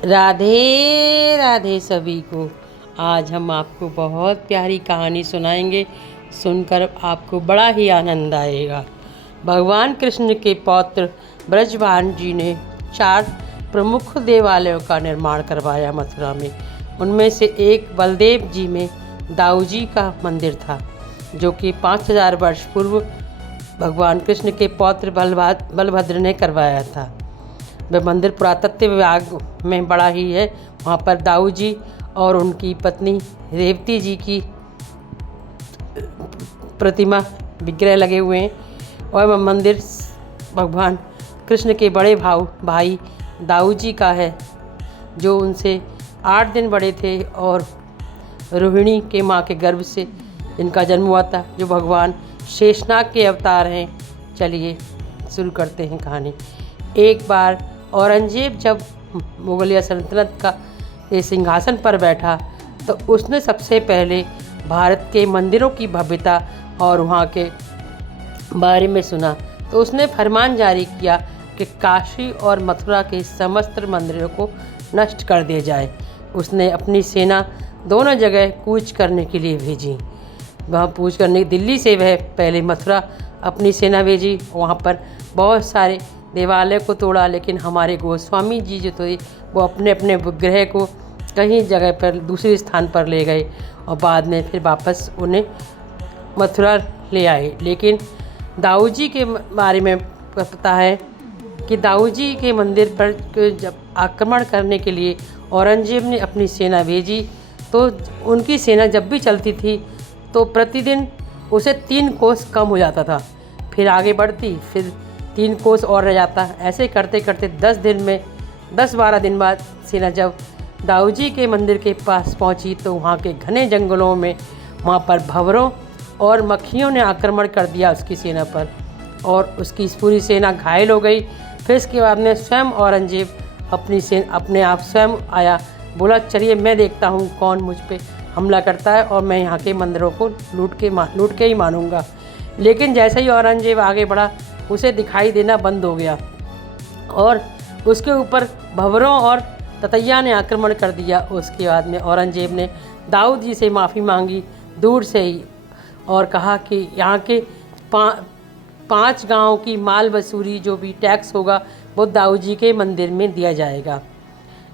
राधे राधे सभी को। आज हम आपको बहुत प्यारी कहानी सुनाएंगे। सुनकर आपको बड़ा ही आनंद आएगा। भगवान कृष्ण के पौत्र ब्रजभान जी ने 4 प्रमुख देवालयों का निर्माण करवाया मथुरा में। उनमें से एक बलदेव जी में दाऊ जी का मंदिर था, जो कि 5000 वर्ष पूर्व भगवान कृष्ण के पौत्र बलभद्र ने करवाया था। वह मंदिर पुरातत्व विभाग में बड़ा ही है। वहाँ पर दाऊ जी और उनकी पत्नी रेवती जी की प्रतिमा विग्रह लगे हुए हैं। और वह मंदिर भगवान कृष्ण के बड़े भाई दाऊ जी का है, जो उनसे 8 दिन बड़े थे और रोहिणी के माँ के गर्भ से इनका जन्म हुआ था, जो भगवान शेषनाग के अवतार हैं। चलिए शुरू करते हैं कहानी। एक बार औरंगजेब जब मुगलिया सल्तनत का ये सिंहासन पर बैठा, तो उसने सबसे पहले भारत के मंदिरों की भव्यता और वहाँ के बारे में सुना। तो उसने फरमान जारी किया कि काशी और मथुरा के समस्त मंदिरों को नष्ट कर दिया जाए। उसने अपनी सेना दोनों जगह कूच करने के लिए भेजी। वहाँ कूच करने दिल्ली से वह पहले मथुरा अपनी सेना भेजी। वहाँ पर बहुत सारे देवालय को तोड़ा, लेकिन हमारे गोस्वामी जी जो थे वो अपने अपने विग्रह को कहीं जगह पर दूसरे स्थान पर ले गए और बाद में फिर वापस उन्हें मथुरा ले आए। लेकिन दाऊ जी के बारे में पता है कि दाऊ जी के मंदिर पर जब आक्रमण करने के लिए औरंगजेब ने अपनी सेना भेजी, तो उनकी सेना जब भी चलती थी तो प्रतिदिन उसे 3 कोस कम हो जाता था, फिर आगे बढ़ती, फिर 3 कोस और रह जाता। ऐसे करते करते 10-12 दिन बाद सेना जब दाऊ जी के मंदिर के पास पहुंची, तो वहाँ के घने जंगलों में वहाँ पर भंवरों और मक्खियों ने आक्रमण कर दिया उसकी सेना पर, और उसकी पूरी सेना घायल हो गई। फिर इसके बाद में स्वयं औरंगजेब अपने आप स्वयं आया, बोला चलिए मैं देखता हूँ कौन मुझ पे हमला करता है और मैं यहाँ के मंदिरों को लूट के ही मानूंगा। लेकिन जैसे ही औरंगजेब आगे बढ़ा, उसे दिखाई देना बंद हो गया और उसके ऊपर भंवरों और ततैया ने आक्रमण कर दिया। उसके बाद में औरंगजेब ने दाऊ जी से माफ़ी मांगी दूर से ही, और कहा कि यहाँ के 5 गाँव की माल वसूली जो भी टैक्स होगा वो दाऊ जी के मंदिर में दिया जाएगा।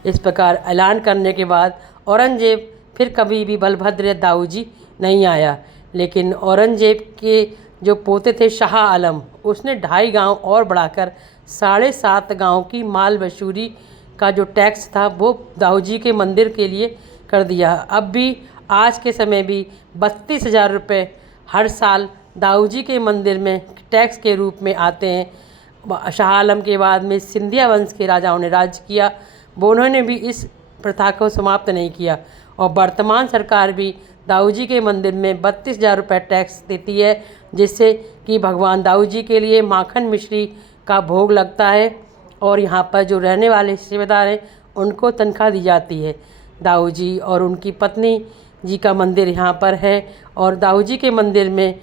इस प्रकार ऐलान करने के बाद औरंगजेब फिर कभी भी बलभद्र या दाऊ जी नहीं आया। लेकिन औरंगजेब के जो पोते थे शाह आलम, उसने 2.5 गाँव और बढ़ाकर 7.5 गाँव की माल वसूली का जो टैक्स था वो दाऊ जी के मंदिर के लिए कर दिया। अब भी आज के समय भी 32,000 रुपये हर साल दाऊ जी के मंदिर में टैक्स के रूप में आते हैं। शाह आलम के बाद में सिंधिया वंश के राजाओं ने राज किया, वो उन्होंने भी इस प्रथा को समाप्त नहीं किया, और वर्तमान सरकार भी दाऊ जी के मंदिर में 32,000 रुपये टैक्स देती है, जिससे कि भगवान दाऊ जी के लिए माखन मिश्री का भोग लगता है, और यहाँ पर जो रहने वाले सेवादार हैं उनको तनख्वाह दी जाती है। दाऊ जी और उनकी पत्नी जी का मंदिर यहाँ पर है, और दाऊ जी के मंदिर में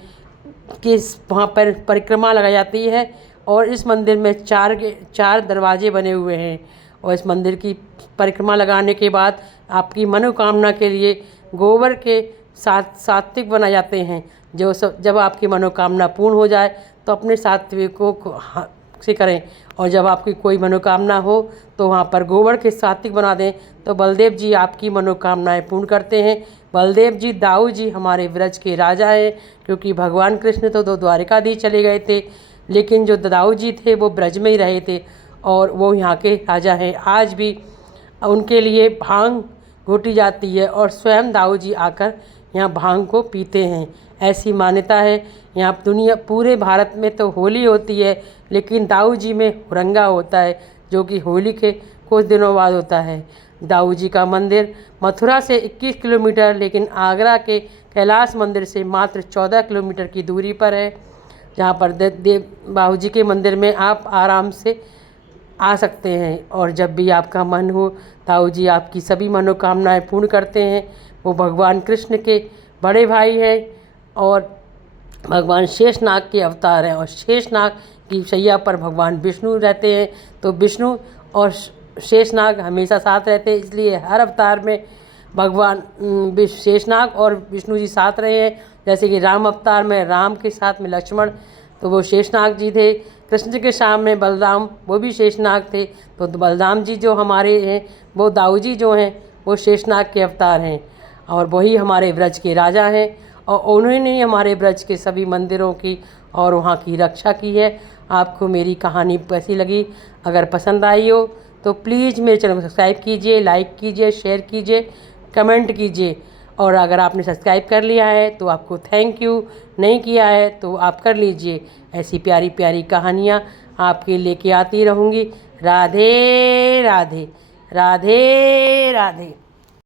वहाँ पर परिक्रमा लगाई जाती है, और इस मंदिर में 4 दरवाजे बने हुए हैं। और इस मंदिर की परिक्रमा लगाने के बाद आपकी मनोकामना के लिए गोबर के सात्विक बनाए जाते हैं। जब आपकी मनोकामना पूर्ण हो जाए तो अपने सात्विकों को से करें, और जब आपकी कोई मनोकामना हो तो वहाँ पर गोबर के सात्विक बना दें, तो बलदेव जी आपकी मनोकामनाएं पूर्ण करते हैं। बलदेव जी दाऊ जी हमारे ब्रज के राजा हैं, क्योंकि भगवान कृष्ण तो द्वारिकाधीश चले गए थे, लेकिन जो दाऊ जी थे वो ब्रज में ही रहे थे और वो यहाँ के राजा हैं। आज भी उनके लिए भांग घोटी जाती है और स्वयं दाऊ जी आकर यहाँ भांग को पीते हैं, ऐसी मान्यता है। यहाँ पूरे भारत में तो होली होती है, लेकिन दाऊ जी में हुरंगा होता है, जो कि होली के कुछ दिनों बाद होता है। दाऊ जी का मंदिर मथुरा से 21 किलोमीटर, लेकिन आगरा के कैलाश मंदिर से मात्र 14 किलोमीटर की दूरी पर है, जहाँ पर दाऊ जी के मंदिर में आप आराम से आ सकते हैं। और जब भी आपका मन हो, दाऊ जी आपकी सभी मनोकामनाएं पूर्ण करते हैं। वो भगवान कृष्ण के बड़े भाई हैं और भगवान शेषनाग के अवतार हैं, और शेषनाग की शैया पर भगवान विष्णु रहते हैं। तो विष्णु और शेषनाग हमेशा साथ रहते हैं, इसलिए हर अवतार में भगवान शेषनाग और विष्णु जी साथ रहे हैं। जैसे कि राम अवतार में राम के साथ में लक्ष्मण, तो वो शेषनाग जी थे। कृष्ण जी के सामने बलराम, वो भी शेषनाग थे। तो बलराम जी जो हमारे हैं, वो दाऊ जी जो हैं, वो शेषनाग के अवतार हैं और वही हमारे ब्रज के राजा हैं और उन्होंने ही हमारे ब्रज के सभी मंदिरों की और वहाँ की रक्षा की है। आपको मेरी कहानी कैसी लगी? अगर पसंद आई हो तो प्लीज़ मेरे चैनल को सब्सक्राइब कीजिए, लाइक कीजिए, शेयर कीजिए, कमेंट कीजिए। और अगर आपने सब्सक्राइब कर लिया है तो आपको थैंक यू, नहीं किया है तो आप कर लीजिए। ऐसी प्यारी प्यारी कहानियाँ आपके लेके आती रहूँगी। राधे राधे, राधे राधे।